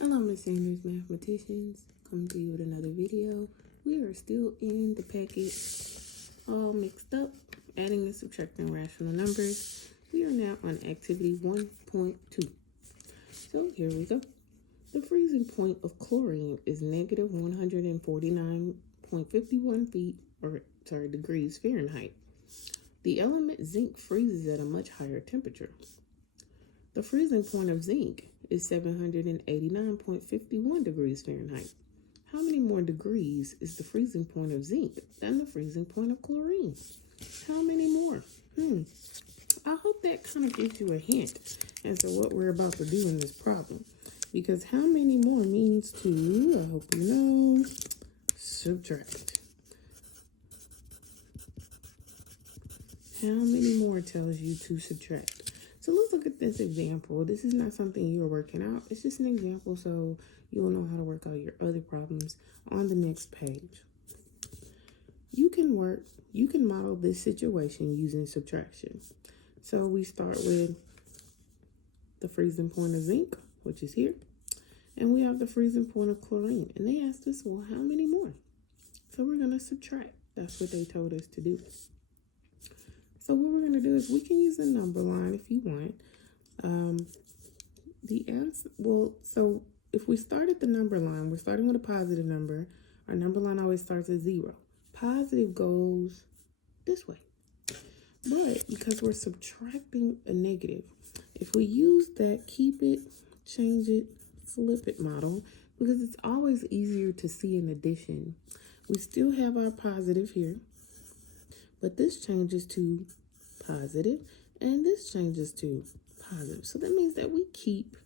Hello, Miss Sanders Mathematicians. Coming to you with another video. We are still in the packet, all mixed up, adding and subtracting rational numbers. We are now on activity 1.2. So here we go. The freezing point of chlorine is negative 149.51 degrees Fahrenheit. The element zinc freezes at a much higher temperature. The freezing point of zinc is 789.51 degrees Fahrenheit. How many more degrees is the freezing point of zinc than the freezing point of chlorine? How many more? I hope that kind of gives you a hint as to what we're about to do in this problem. Because how many more means to, I hope you know, subtract. How many more tells you to subtract? So let's look at this example. This is not something you're working out. It's just an example so you'll know how to work out your other problems on the next page. You can model this situation using subtraction. So we start with the freezing point of zinc, which is here. And we have the freezing point of chlorine. And they asked us, well, how many more? So we're going to subtract. That's what they told us to do. So what we're going to do is we can use the number line if you want. The answer, so if we start at the number line, we're starting with a positive number. Our number line always starts at 0. Positive goes this way. But because we're subtracting a negative, if we use that keep it, change it, flip it model, because it's always easier to see an addition. We still have our positive here, but this changes to positive, and this changes to positive. So that means that we keep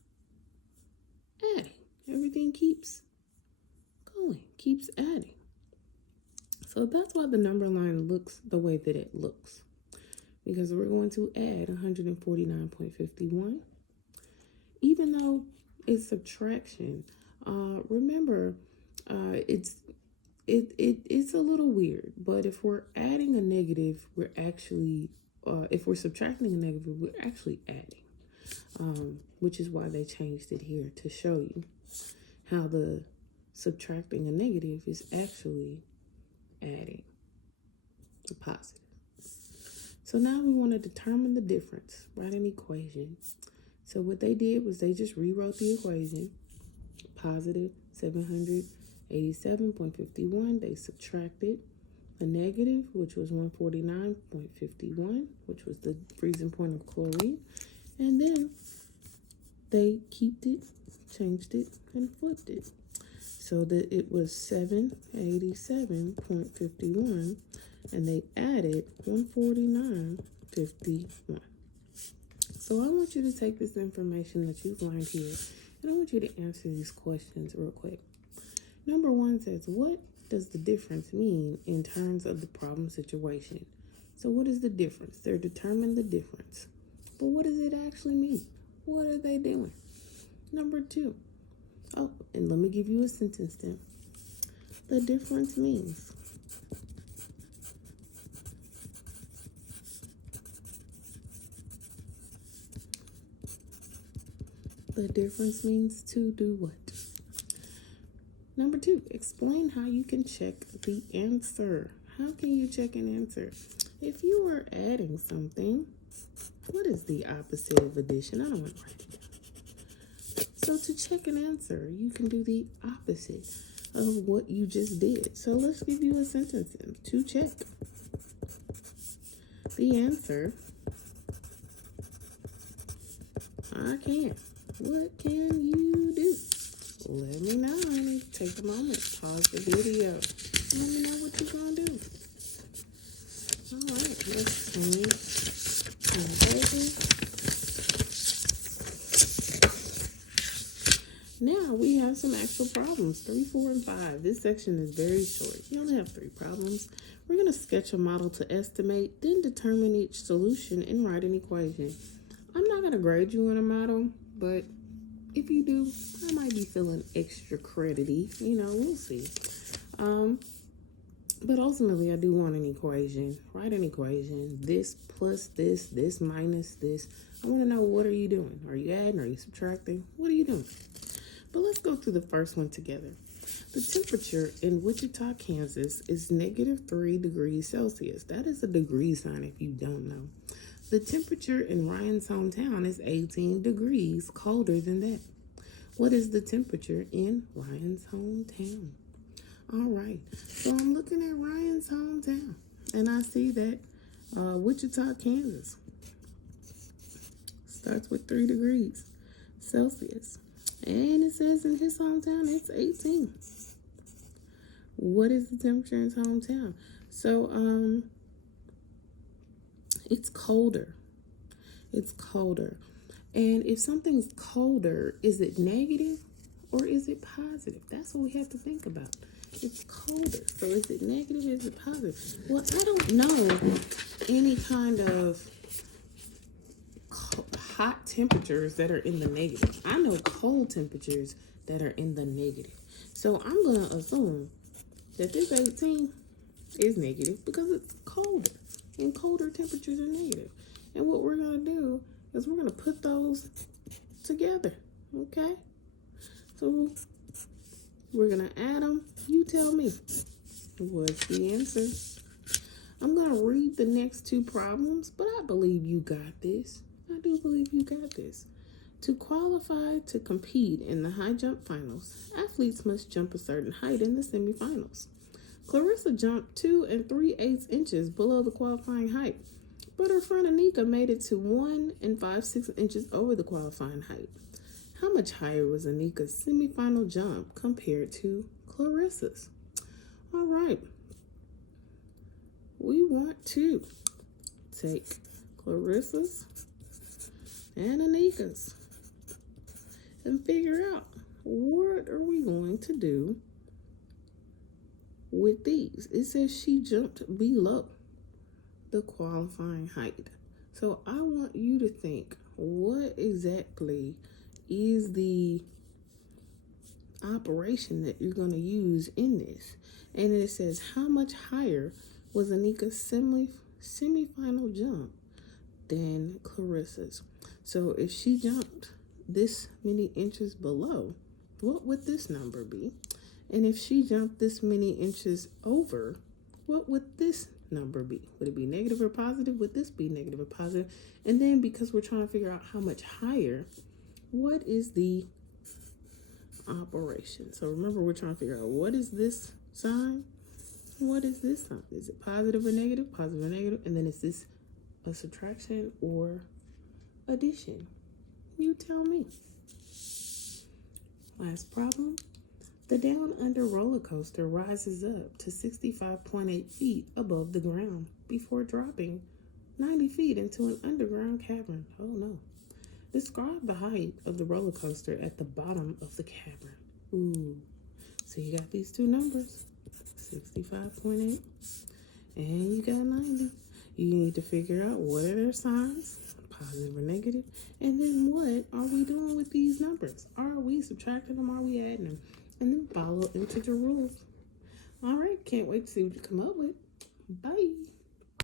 adding. Everything keeps going, keeps adding. So that's why the number line looks the way that it looks. Because we're going to add 149.51. Even though it's subtraction, remember, it's a little weird. But if we're adding a negative, we're actually if we're subtracting a negative, we're actually adding, which is why they changed it here to show you how the subtracting a negative is actually adding a positive. So now we want to determine the difference, write an equation. So what they did was they just rewrote the equation, positive 787.51, they subtracted the negative, which was 149.51, which was the freezing point of chlorine, and then they kept it, changed it, and flipped it. So that it was 787.51, and they added 149.51. So I want you to take this information that you've learned here, and I want you to answer these questions real quick. Number 1 says, what does the difference mean in terms of the problem situation? So what is the difference? They're determining the difference. But what does it actually mean? What are they doing? Number 2. Oh, and let me give you a sentence then. The difference means. The difference means to do what? Number 2, explain how you can check the answer. How can you check an answer? If you are adding something, what is the opposite of addition? I don't want to write it down. So to check an answer, you can do the opposite of what you just did. So let's give you a sentence to check the answer. I can. What can you do? Let me know. Take a moment, pause the video. Let me know what you're going to do. All right, let's change pages. Now we have some actual problems, 3, 4, and 5. This section is very short. You only have 3 problems. We're going to sketch a model to estimate, then determine each solution and write an equation. I'm not going to grade you on a model, but if you do, I might be feeling extra credity. We'll see. But ultimately, I do want an equation. Write an equation. This plus this, this minus this. I want to know, what are you doing? Are you adding? Are you subtracting? What are you doing? But let's go through the first one together. The temperature in Wichita, Kansas is -3 degrees Celsius. That is a degree sign if you don't know. The temperature in Ryan's hometown is 18 degrees colder than that. What is the temperature in Ryan's hometown? All right, so I'm looking at Ryan's hometown, and I see that Wichita, Kansas starts with 3 degrees Celsius. And it says in his hometown it's 18. What is the temperature in his hometown? So, it's colder. It's colder. And if something's colder, is it negative or is it positive? That's what we have to think about. It's colder. So is it negative? Is it positive? Well, I don't know any kind of hot temperatures that are in the negative. I know cold temperatures that are in the negative. So I'm going to assume that this 18 is negative because it's colder. And colder temperatures are negative. And what we're going to do is we're going to put those together. Okay? So we're going to add them. You tell me what's the answer. I'm going to read the next two problems, but I believe you got this. I do believe you got this. To qualify to compete in the high jump finals, athletes must jump a certain height in the semifinals. Clarissa jumped 2 3/8 inches below the qualifying height, but her friend Anika made it to 1 5/6 inches over the qualifying height. How much higher was Anika's semifinal jump compared to Clarissa's? All right. We want to take Clarissa's and Anika's and figure out what are we going to do with these. It says she jumped below the qualifying height. So I want you to think, what exactly is the operation that you're going to use in this? And it says, how much higher was Anika's semifinal jump than Clarissa's? So if she jumped this many inches below, what would this number be? And if she jumped this many inches over, what would this number be? Would it be negative or positive? Would this be negative or positive? And then because we're trying to figure out how much higher, what is the operation? So remember, we're trying to figure out what is this sign? What is this sign? Is it positive or negative? Positive or negative? And then is this a subtraction or addition? You tell me. Last problem. The Down Under roller coaster rises up to 65.8 feet above the ground before dropping 90 feet into an underground cavern. Oh no. Describe the height of the roller coaster at the bottom of the cavern. Ooh. So you got these two numbers, 65.8 and you got 90. You need to figure out what are their signs, positive or negative, and then what are we doing with these numbers? Are we subtracting them? Are we adding them? And then follow integer rules. All right, can't wait to see what you come up with. Bye.